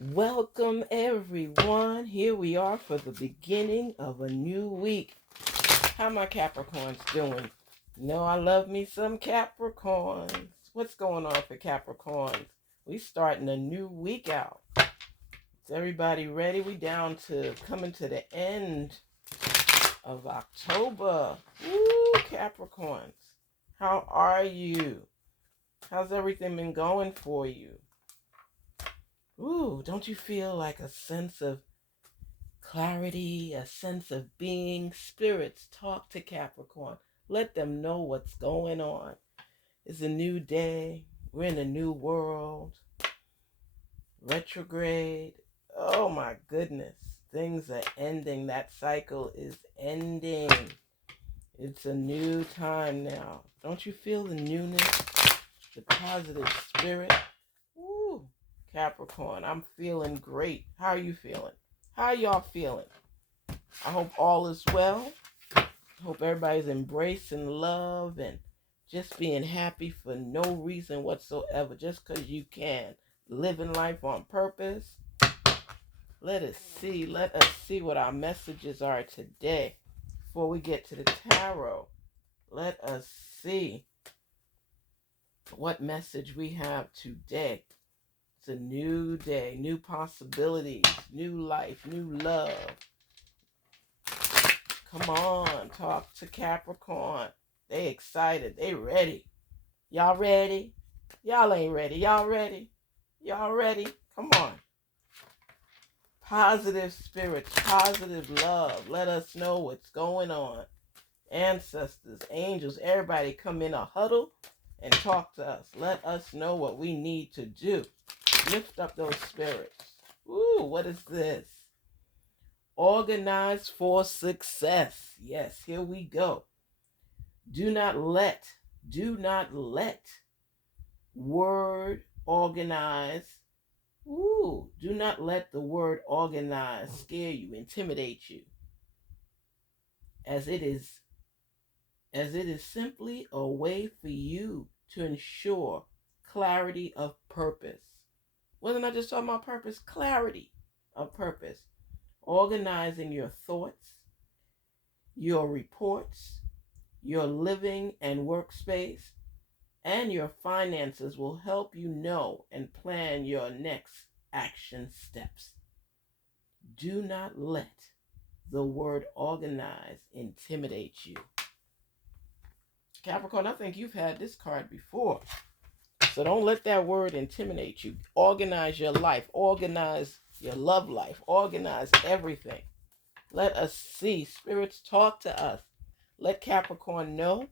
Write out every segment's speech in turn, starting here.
Welcome, everyone. Here we are for the beginning of a new week. How my Capricorns doing? I love me some Capricorns. What's going on for Capricorns? We starting a new week out. Is everybody ready? We down to coming to the end of October. Woo, Capricorns. How are you? How's everything been going for you? Ooh, don't you feel like a sense of clarity, a sense of being? Spirits, talk to Capricorn. Let them know what's going on. It's a new day. We're in a new world. Retrograde. Oh my goodness. Things are ending. That cycle is ending. It's a new time now. Don't you feel the newness? The positive spirit? Woo. Capricorn, I'm feeling great. How are you feeling? How y'all feeling? I hope all is well. I hope everybody's embracing love and just being happy for no reason whatsoever, just because you can. Living life on purpose. Let us see what our messages are today. Before we get to the tarot, let us see what message we have today. It's a new day, new possibilities, new life, new love. Come on, talk to Capricorn. They excited. They ready. Y'all ready? Y'all ain't ready. Y'all ready? Y'all ready? Come on. Positive spirits, positive love. Let us know what's going on. Ancestors, angels, everybody come in a huddle and talk to us. Let us know what we need to do. Lift up those spirits. Ooh, what is this? Organize for success. Yes, here we go. Do not let word organize. Do not let the word organize scare you, intimidate you. As it is simply a way for you to ensure clarity of purpose. Wasn't I just talking about purpose? Clarity of purpose. Organizing your thoughts, your reports, your living and workspace, and your finances will help you know and plan your next action steps. Do not let the word organize intimidate you. Capricorn, I think you've had this card before. So don't let that word intimidate you. Organize your life. Organize your love life. Organize everything. Let us see. Spirits, talk to us. Let Capricorn know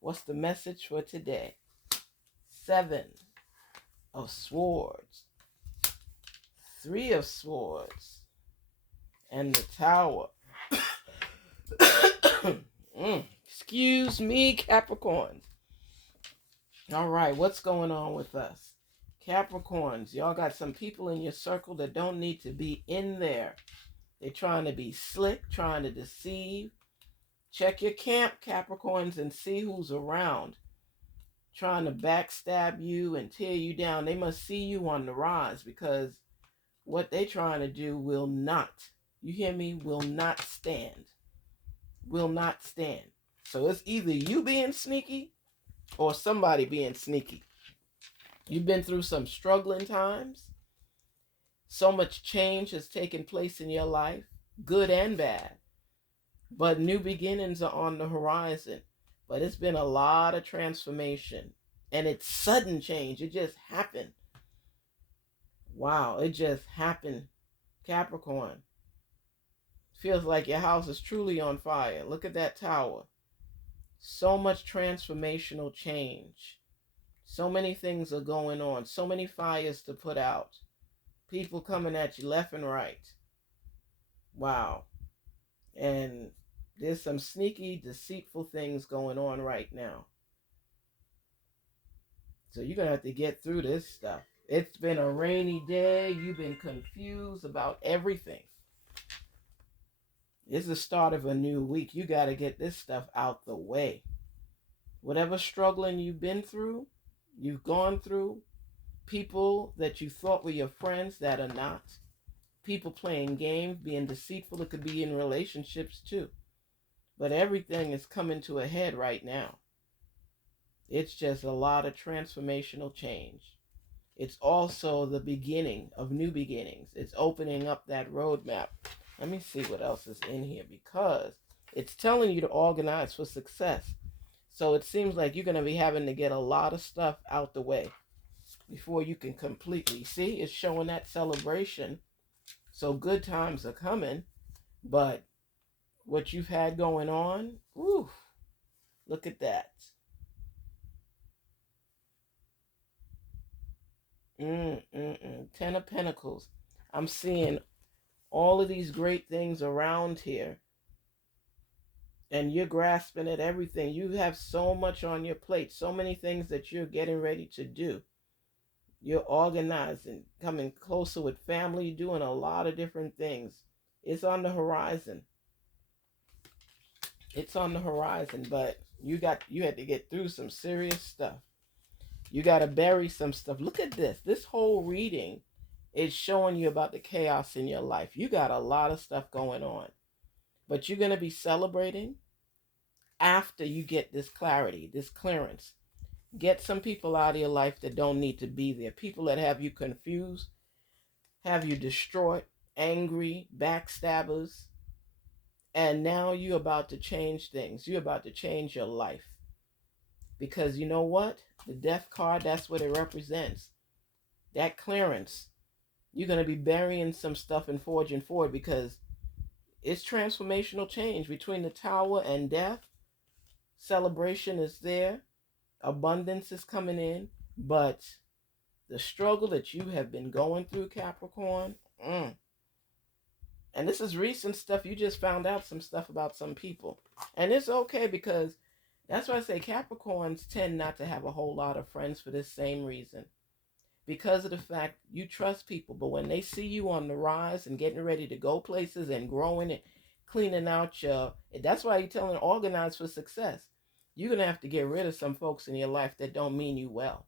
what's the message for today. 7 of Swords. 3 of Swords. And the Tower. Excuse me, Capricorns. All right, what's going on with us? Capricorns, y'all got some people in your circle that don't need to be in there. They're trying to be slick, trying to deceive. Check your camp, Capricorns, and see who's around. Trying to backstab you and tear you down. They must see you on the rise, because what they trying to do will not, you hear me, will not stand. Will not stand. So it's either you being sneaky or somebody being sneaky. You've been through some struggling times. So much change has taken place in your life, good and bad. But new beginnings are on the horizon. But it's been a lot of transformation. And it's sudden change. It just happened. Wow, it just happened. Capricorn. Feels like your house is truly on fire. Look at that tower. So much transformational change. So many things are going on. So many fires to put out. People coming at you left and right. Wow. And there's some sneaky, deceitful things going on right now. So you're going to have to get through this stuff. It's been a rainy day. You've been confused about everything. It's the start of a new week. You got to get this stuff out the way. Whatever struggling you've been through, you've gone through, People that you thought were your friends that are not. People playing games, being deceitful. It could be in relationships too. But everything is coming to a head right now. It's just a lot of transformational change. It's also the beginning of new beginnings. It's opening up that roadmap. Let me see what else is in here, because it's telling you to organize for success. So it seems like you're going to be having to get a lot of stuff out the way before you can completely see. It's showing that celebration. So good times are coming, but what you've had going on, whew, look at that. Ten of Pentacles. I'm seeing all of these great things around here, and you're grasping at everything. You have so much on your plate, so many things that you're getting ready to do. You're organizing, coming closer with family, doing a lot of different things. It's on the horizon. It's on the horizon, but you had to get through some serious stuff. You got to bury some stuff. Look at this. This whole reading is showing you about the chaos in your life. You got a lot of stuff going on, but you're going to be celebrating after you get this clarity, this clearance. Get some people out of your life that don't need to be there. People that have you confused, have you distraught, angry, backstabbers. And now you're about to change things. You're about to change your life. Because you know what? The death card, that's what it represents. That clearance. You're going to be burying some stuff and forging forward, because it's transformational change between the Tower and death. Celebration is there. Abundance is coming in. But the struggle that you have been going through, Capricorn, and this is recent stuff. You just found out some stuff about some people. And it's okay, because that's why I say Capricorns tend not to have a whole lot of friends for this same reason. Because of the fact you trust people, but when they see you on the rise and getting ready to go places and growing and cleaning out that's why you're telling organize for success. You're going to have to get rid of some folks in your life that don't mean you well,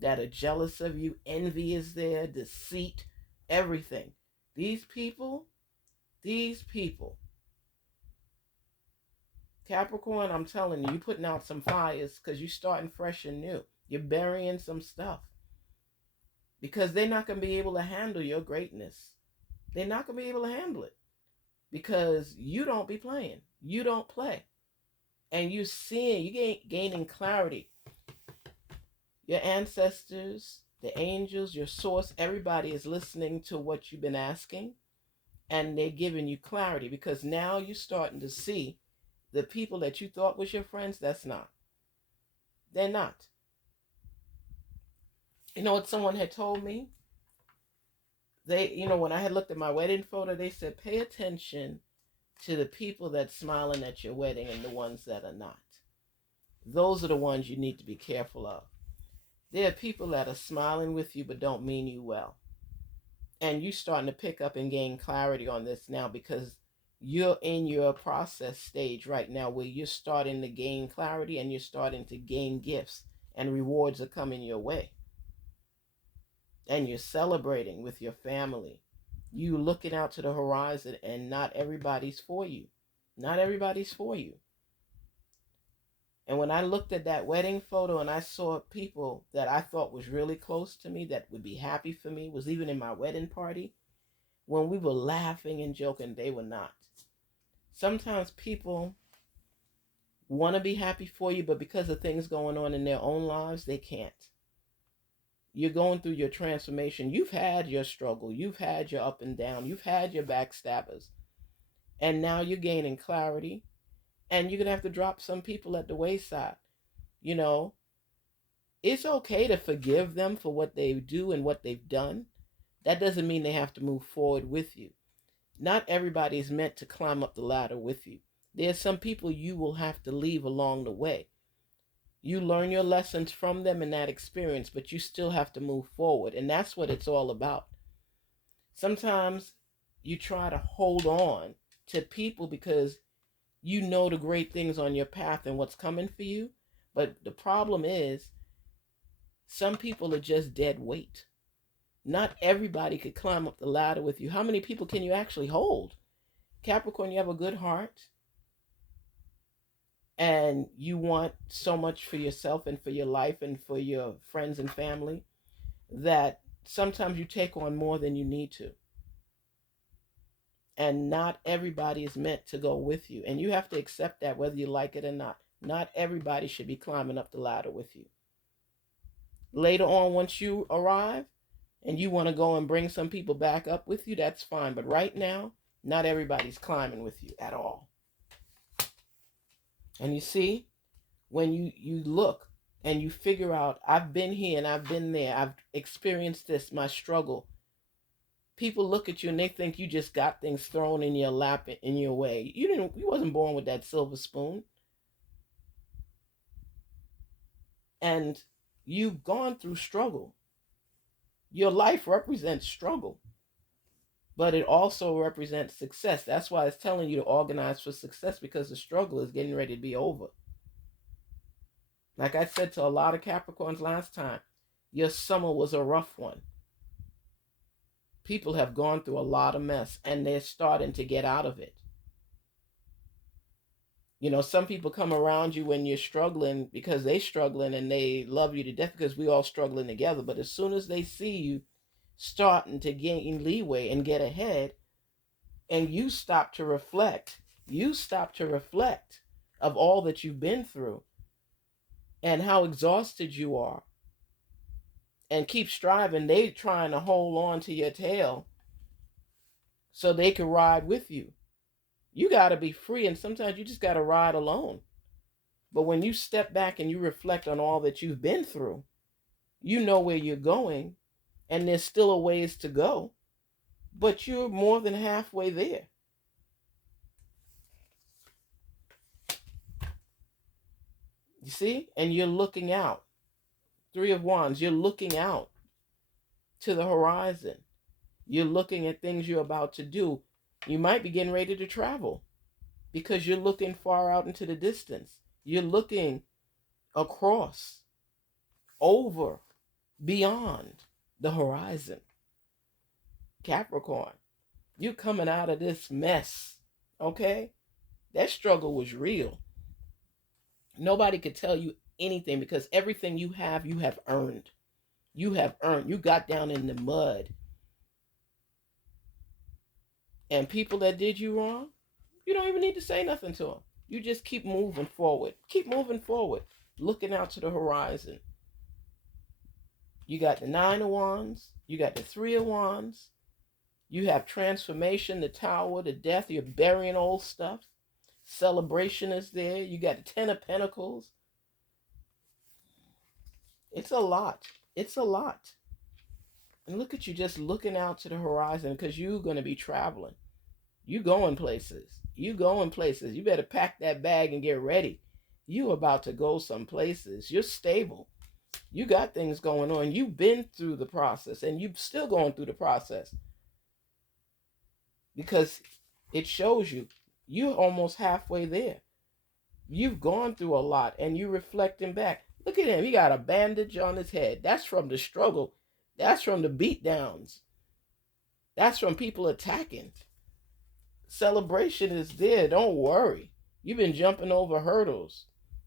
that are jealous of you. Envy is there, deceit, everything. These people, Capricorn, I'm telling you, you're putting out some fires, because you're starting fresh and new. You're burying some stuff, because they're not going to be able to handle your greatness. They're not going to be able to handle it, because you don't be playing. You don't play. And you're seeing, you're gaining clarity. Your ancestors, the angels, your source, everybody is listening to what you've been asking, and they're giving you clarity, because now you're starting to see the people that you thought was your friends, that's not. They're not. You know what someone had told me? When I had looked at my wedding photo, they said, pay attention to the people that's smiling at your wedding and the ones that are not. Those are the ones you need to be careful of. There are people that are smiling with you but don't mean you well. And you're starting to pick up and gain clarity on this now, because you're in your process stage right now where you're starting to gain clarity, and you're starting to gain gifts, and rewards are coming your way. And you're celebrating with your family. You looking out to the horizon, and not everybody's for you. Not everybody's for you. And when I looked at that wedding photo and I saw people that I thought was really close to me, that would be happy for me, was even in my wedding party, when we were laughing and joking, they were not. Sometimes people want to be happy for you, but because of things going on in their own lives, they can't. You're going through your transformation. You've had your struggle. You've had your up and down. You've had your backstabbers. And now you're gaining clarity. And you're going to have to drop some people at the wayside. It's okay to forgive them for what they do and what they've done. That doesn't mean they have to move forward with you. Not everybody is meant to climb up the ladder with you. There's some people you will have to leave along the way. You learn your lessons from them in that experience, but you still have to move forward. And that's what it's all about. Sometimes you try to hold on to people because you know the great things on your path and what's coming for you. But the problem is, Some people are just dead weight. Not everybody could climb up the ladder with you. How many people can you actually hold? Capricorn, you have a good heart and you want so much for yourself and for your life and for your friends and family that sometimes you take on more than you need to. And not everybody is meant to go with you. And you have to accept that whether you like it or not. Not everybody should be climbing up the ladder with you. Later on, once you arrive and you want to go and bring some people back up with you, that's fine. But right now, not everybody's climbing with you at all. And you see, when you look and you figure out, I've been here and I've been there, I've experienced this, my struggle. People look at you and they think you just got things thrown in your lap, in your way. You wasn't born with that silver spoon. And you've gone through struggle. Your life represents struggle, but it also represents success. That's why it's telling you to organize for success, because the struggle is getting ready to be over. Like I said to a lot of Capricorns last time, your summer was a rough one. People have gone through a lot of mess and they're starting to get out of it. You know, some people come around you when you're struggling because they're struggling and they love you to death because we all struggling together. But as soon as they see you starting to gain leeway and get ahead, and you stop to reflect of all that you've been through and how exhausted you are, and keep striving, they trying to hold on to your tail so they can ride with you. You got to be free, and sometimes you just got to ride alone. But when you step back and you reflect on all that you've been through, you know where you're going, and there's still a ways to go, but you're more than halfway there. You see? And you're looking out. Three of Wands, you're looking out to the horizon. You're looking at things you're about to do. You might be getting ready to travel because you're looking far out into the distance. You're looking across, over, beyond the horizon. Capricorn, you're coming out of this mess, okay? That struggle was real. Nobody could tell you anything because everything you have earned. You have earned. You got down in the mud. And people that did you wrong, you don't even need to say nothing to them. You just keep moving forward. Keep moving forward. Looking out to the horizon. You got the 9 of Wands. You got the 3 of Wands. You have transformation, the Tower, the Death. You're burying old stuff. Celebration is there. You got the 10 of Pentacles. It's a lot. It's a lot. And look at you just looking out to the horizon because you're going to be traveling. You going places. You going places. You better pack that bag and get ready. You about to go some places. You're stable. You got things going on. You've been through the process and you're still going through the process. Because it shows you're almost halfway there. You've gone through a lot and you're reflecting back. Look at him. He got a bandage on his head. That's from the struggle. That's from the beatdowns. That's from people attacking. Celebration is there. Don't worry. You've been jumping over hurdles.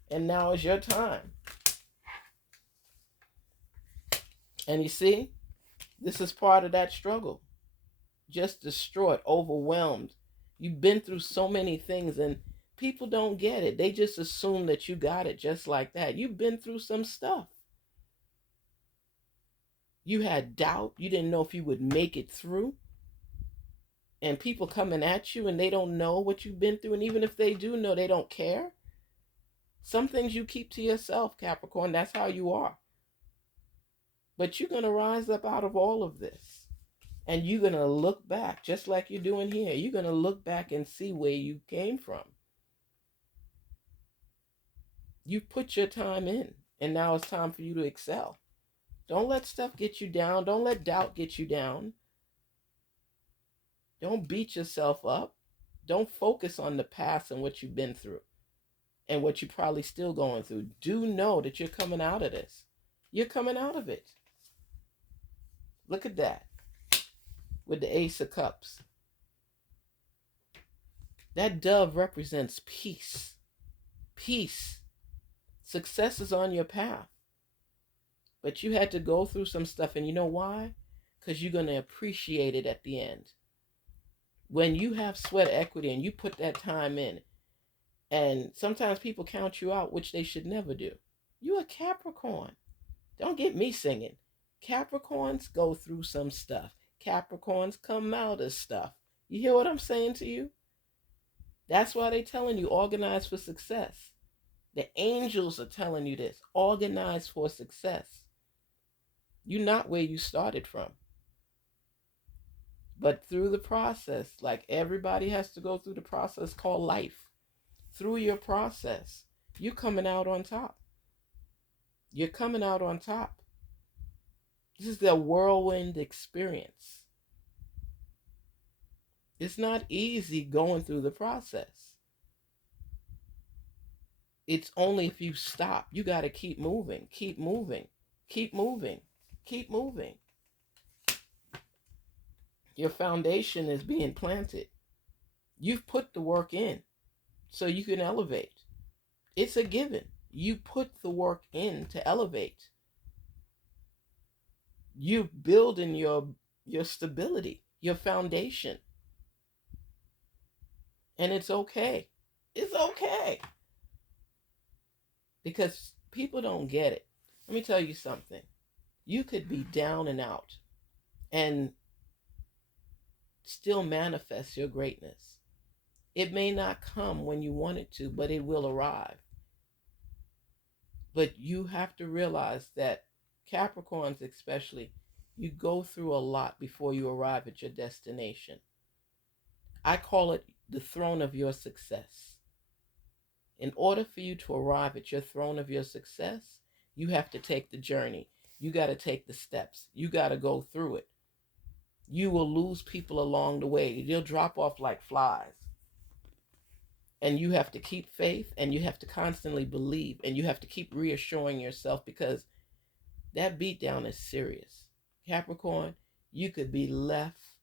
And now is your time. And you see, this is part of that struggle. Just distraught, overwhelmed. You've been through so many things and people don't get it. They just assume that you got it just like that. You've been through some stuff. You had doubt. You didn't know if you would make it through. And people coming at you and they don't know what you've been through. And even if they do know, they don't care. Some things you keep to yourself, Capricorn. That's how you are. But you're going to rise up out of all of this. And you're going to look back, just like you're doing here. You're going to look back and see where you came from. You've put your time in. And now it's time for you to excel. Don't let stuff get you down. Don't let doubt get you down. Don't beat yourself up. Don't focus on the past and what you've been through and what you're probably still going through. Do know that you're coming out of this. You're coming out of it. Look at that with the Ace of Cups. That dove represents peace. Peace. Success is on your path. But you had to go through some stuff, and you know why? Because you're going to appreciate it at the end. When you have sweat equity and you put that time in, and sometimes people count you out, which they should never do. You're a Capricorn. Don't get me singing. Capricorns go through some stuff. Capricorns come out of stuff. You hear what I'm saying to you? That's why they're telling you organize for success. The angels are telling you this. Organize for success. You're not where you started from. But through the process, like everybody has to go through the process called life. Through your process, you're coming out on top. You're coming out on top. This is the whirlwind experience. It's not easy going through the process. It's only if you stop. You got to keep moving, keep moving, keep moving, keep moving. Your foundation is being planted. You've put the work in so you can elevate. It's a given. You put the work in to elevate. You're building your stability, your foundation. And it's okay. It's okay. Because people don't get it. Let me tell you something. You could be down and out and still manifest your greatness. It may not come when you want it to, but it will arrive. But you have to realize that Capricorns especially, you go through a lot before you arrive at your destination. I call it the throne of your success. In order for you to arrive at your throne of your success, you have to take the journey. You got to take the steps. You got to go through it. You will lose people along the way. They'll drop off like flies. And you have to keep faith, and you have to constantly believe, and you have to keep reassuring yourself, because that beatdown is serious. Capricorn, you could be left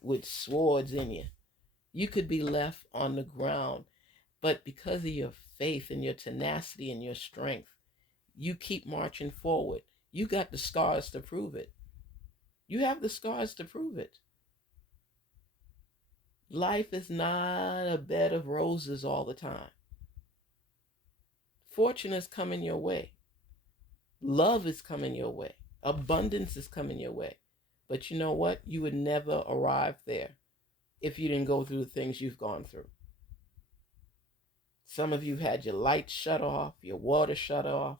with swords in you. You could be left on the ground. But because of your faith and your tenacity and your strength, you keep marching forward. You got the scars to prove it. You have the scars to prove it. Life is not a bed of roses all the time. Fortune is coming your way. Love is coming your way. Abundance is coming your way. But you know what? You would never arrive there if you didn't go through the things you've gone through. Some of you had your lights shut off, your water shut off.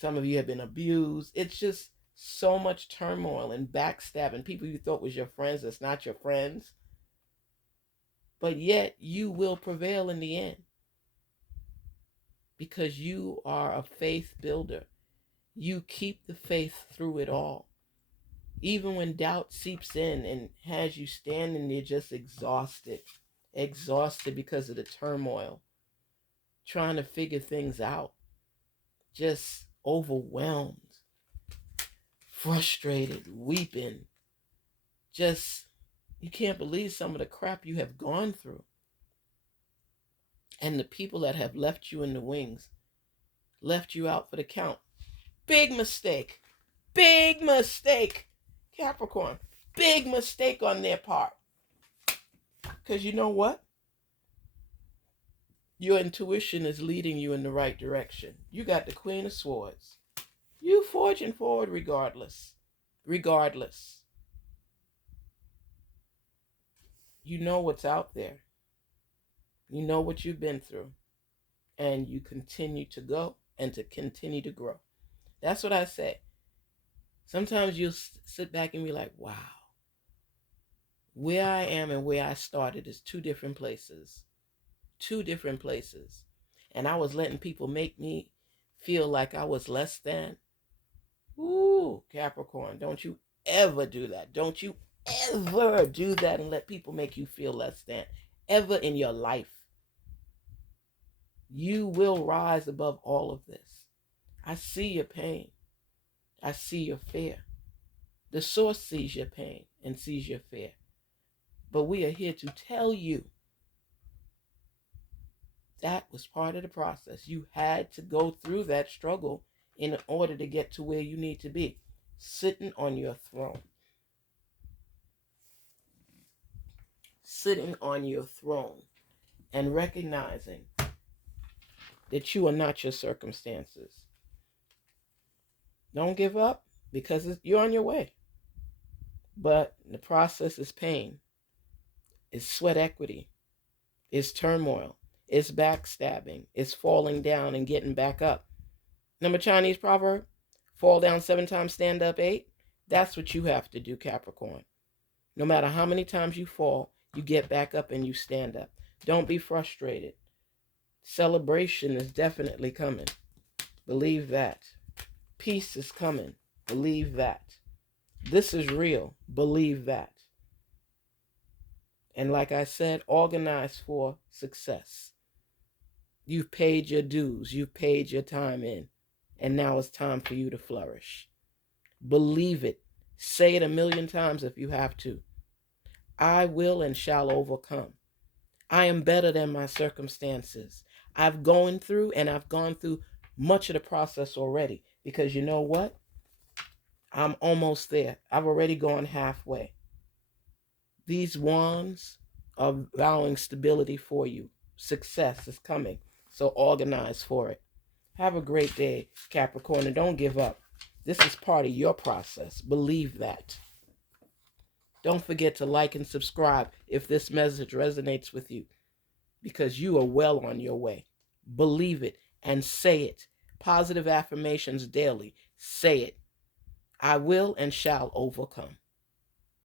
Some of you have been abused. It's just so much turmoil and backstabbing. People you thought was your friends that's not your friends. But yet you will prevail in the end. Because you are a faith builder. You keep the faith through it all. Even when doubt seeps in and has you standing there just exhausted because of the turmoil, trying to figure things out, just overwhelmed, frustrated, weeping, just, you can't believe some of the crap you have gone through. And the people that have left you in the wings, left you out for the count. Big mistake. Big mistake. Capricorn, big mistake on their part. Because you know what? Your intuition is leading you in the right direction. You got the Queen of Swords. You forging forward regardless. Regardless. You know what's out there. You know what you've been through. And you continue to go and to continue to grow. That's what I say. Sometimes you'll sit back and be like, wow. Where I am and where I started is two different places. Two different places. And I was letting people make me feel like I was less than. Ooh, Capricorn, don't you ever do that. Don't you ever do that and let people make you feel less than. Ever in your life. You will rise above all of this. I see your pain. I see your fear. The source sees your pain and sees your fear. But we are here to tell you that was part of the process. You had to go through that struggle in order to get to where you need to be, sitting on your throne. Sitting on your throne and recognizing that you are not your circumstances. Don't give up because you're on your way. But the process is pain, it's sweat equity, it's turmoil, it's backstabbing, it's falling down and getting back up. Remember Chinese proverb? Fall down 7 times, stand up 8. That's what you have to do, Capricorn. No matter how many times you fall, you get back up and you stand up. Don't be frustrated. Celebration is definitely coming. Believe that. Peace is coming. Believe that. This is real. Believe that. And like I said, organize for success. You've paid your dues. You've paid your time in. And now it's time for you to flourish. Believe it. Say it 1,000,000 times if you have to. I will and shall overcome. I am better than my circumstances. I've gone through much of the process already. Because you know what? I'm almost there. I've already gone halfway. These wands are vowing stability for you. Success is coming. So organize for it. Have a great day, Capricorn, and don't give up. This is part of your process. Believe that. Don't forget to like and subscribe if this message resonates with you, because you are well on your way. Believe it and say it. Positive affirmations daily. Say it. I will and shall overcome.